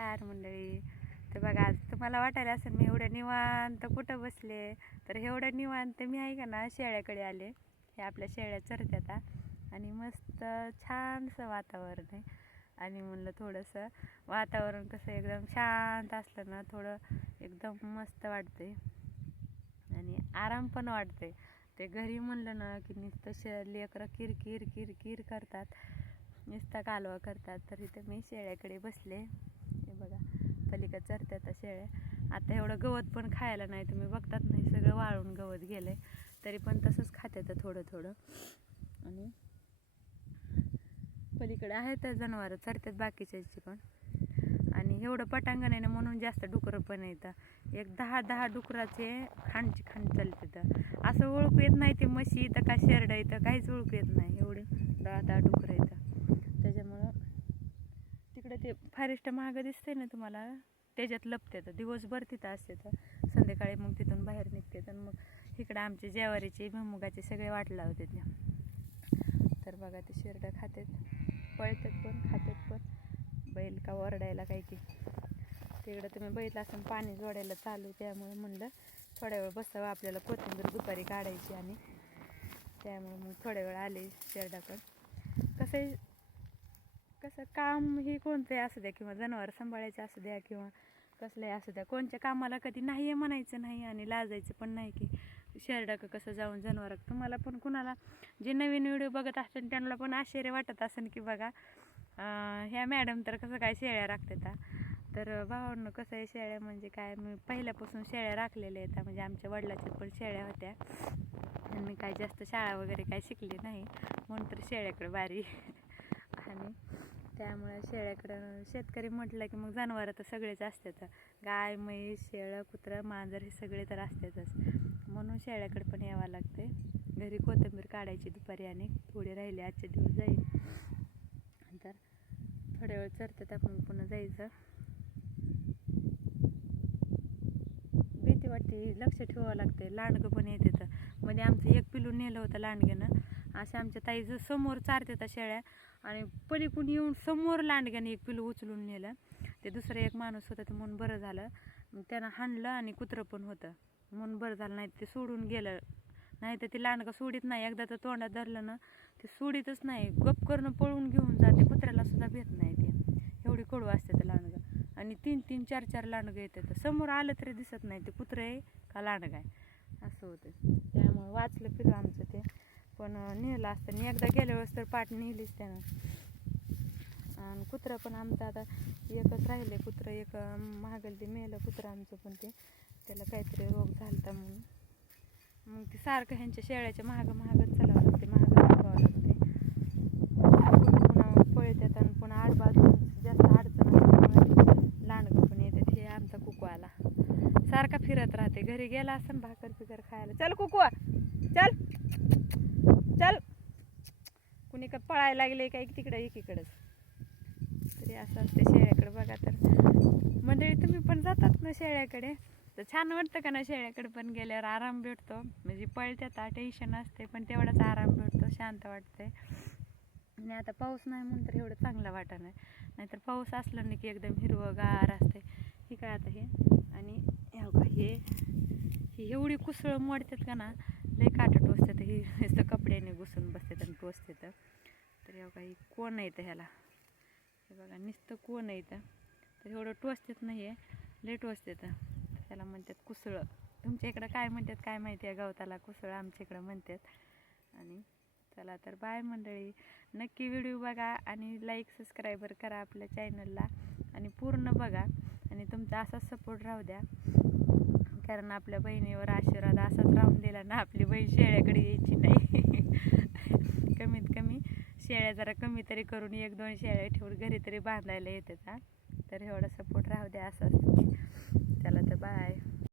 नमस्कार मंडळी. तर बघा आज तुम्हाला वाटायला असेल मी एवढं निवांत कुठं बसले? तर एवढं निवांत मी आहे का ना शेळ्याकडे आले. हे आपल्या शेळ्या चरत्यात आता आणि मस्त छानसं वातावरण आहे. आणि म्हणलं थोडंसं वातावरण कसं एकदम शांत असलं ना थोडं एकदम मस्त वाटते आणि आराम पण वाटते ते घरी म्हणलं ना की नुसतं शे लेकरं किर किर किर किर करतात. नुसता कालवा करतात. तर इथं मी शेळ्याकडे बसले. बघा. पलीकडे चरतात शेळ्या आता एवढं गवत पण खायला नाही तुम्ही बघतात नाही सगळं वाळून गवत गेलंय. तरी पण तसंच खात्यात थोडं थोडं. आणि पलीकडे आहेत जनावरं चरतात बाकीच्याची पण. आणि एवढं पटांगण आहे ना म्हणून जास्त डुकरं पण येतं एक दहा दहा डुकराचे खांडची खांड चालते तर असं ओळखू येत नाही ते म्हशी इथं का शेरडं इथं काहीच ओळखू येत नाही. एवढी दहा दहा डुकरं येतं ते फॉरेस्ट महाग दिसतंय ना तुम्हाला? त्याच्यात लपते तर दिवसभर तिथं असते तर. संध्याकाळी मग तिथून बाहेर निघते तर मग इकडं आमचे ज्वारीचे भुमुगाचे सगळे वाट लावते ते. तर बघा ते शेरडं खातात. पळतात पण खातात पण. बैल का ओरडायला काही की तिकडं तुम्ही बैल असं पाणी जोडायला चालू त्यामुळे म्हणलं थोड्या वेळ बसावं. आपल्याला कोथिंबीर दुपारी काढायची आणि त्यामुळे मग थोड्या वेळ आले शेरडाकडं. कसं कसं काम हे कोणतंही असू द्या किंवा जनावर सांभाळायचं असू द्या किंवा कसलंही असू द्या कोणत्या कामाला कधी नाही आहे म्हणायचं नाही आणि लाजायचं पण नाही की शेरडाकं कसं जाऊन जनावर. तुम्हाला पण कुणाला जे नवीन व्हिडिओ बघत असतील त्यांना पण आश्चर्य वाटत असेल की बघा ह्या मॅडम तर कसं काय शेळ्या राखतात तर भावांनो कसं आहे शेळ्या म्हणजे काय मी पहिल्यापासून शेळ्या राखलेल्या आहेत म्हणजे आमच्या वडिलाच्या पण शेळ्या होत्या. आणि मी काय जास्त शाळा वगैरे काय शिकली नाही म्हणून तर शेळ्याकडे बारी आणि त्यामुळे शेळ्याकडं शेतकरी म्हटलं की मग जनावरं तर सगळेच असतात. गाय म्हैस शेळं कुत्रं मांजर हे सगळे तर असतातच. म्हणून शेळ्याकडे पण यावं लागते घरी कोथिंबीर काढायची दुपारी आणि थोडी राहिली आजचे दिवस जाईल. तर थोड्या वेळ चरतात आपण पुन्हा जायचं. भीती वाटते लक्ष ठेवावं लागते लांडगं पण येते तर. मध्ये आमचं एक पिलू नेलं होतं लांडग्यानं अशा आमच्या ताईचं समोर चारते त्या शेळ्या. आणि पलीकडून येऊन समोर लांडग्याने एक पिलू उचलून नेलं. ते दुसरं एक माणूस होता ते म्हणून बरं झालं. त्यानं हाणलं आणि कुत्रं पण होतं. म्हणून बरं झालं नाही ते सोडून गेलं. नाही तर ते लांडगा सोडित नाही. एकदा तर तोंडात धरलं ना ते सोडितच नाही. गप करणं पळून घेऊन जाते. कुत्र्याला सुद्धा भेट नाही ते. एवढी कडू असते ते लांडगं. आणि तीन तीन चार चार लांडगं येतात. तर समोर आलं तरी दिसत नाही. ते कुत्रं आहे का लांडगा आहे? असं होतं. त्यामुळे वाचलं पिलं आमचं ते. पण नेलं असतं. आणि एकदा गेल्या वेळेस तर पाठ नेलीच त्यानं. आणि कुत्रं पण आमचं आता एकच राहिले. कुत्रं एक महागल ते मेलं कुत्रं आमचं पण ते. त्याला काहीतरी रोग झालता म्हणून. मग ते सारखं ह्यांच्या शेळ्याच्या महाग महागच चालावं लागते महाग लागावं लागते. पुन्हा येतात आणि पुन्हा आजबाजून जास्त अडचण असल्यामुळे लांडगं पण येतात. हे आमचा कुकू आला सारखा फिरत राहते. घरी गेला असं भाकर फिकर खायला. चल कुकू चल. चल. कुणी का पळायला लागले काय तिकडं एकीकडंच. तरी असं असते शेळ्याकडे बघा तर. मंडळी तुम्ही पण जातात ना शेळ्याकडे? तर छान वाटतं का ना शेळ्याकडे पण गेल्यावर? आराम भेटतो. म्हणजे पळत्यात टेन्शन असते पण तेवढाच आराम भेटतो शांत वाटते आणि आता पाऊस नाही म्हणून तर एवढं चांगलं वाटत नाही. नाहीतर पाऊस असलं ना की एकदम हिरवंगार असते. हे काय आता हे? आणि हे हे ही एवढी कुसळ मोडतात का ना लय काटा टोचतात. हे नुसतं कपड्याने घुसून बसतात आणि टोचतात. तर एव का ही कोण येतं ह्याला? हे बघा नुसतं कोण येतं तर एवढं टोचतात नाही आहे लय टोचतात. त्याला म्हणतात कुसळं. तुमच्या इकडं काय म्हणतात काय माहिती आहे? गवताला कुसळ आमच्या इकडं म्हणतात. आणि चला तर बाय मंडळी. नक्की व्हिडिओ बघा आणि लाईक सबस्क्रायबर करा आपल्या चॅनलला आणि पूर्ण बघा. आणि तुमचा असाच सपोर्ट राहू द्या. कारण आपल्या बहिणीवर आशीर्वाद असाच राहून दिला ना आपली बहीण शेळ्याकडे यायची नाही. कमीत कमी शेळ्या जरा कमी तरी करून एक दोन शेळ्या ठेवून घरी तरी बांधायला येतात हा. तर एवढा सपोर्ट राहू द्या असं चला तर बाय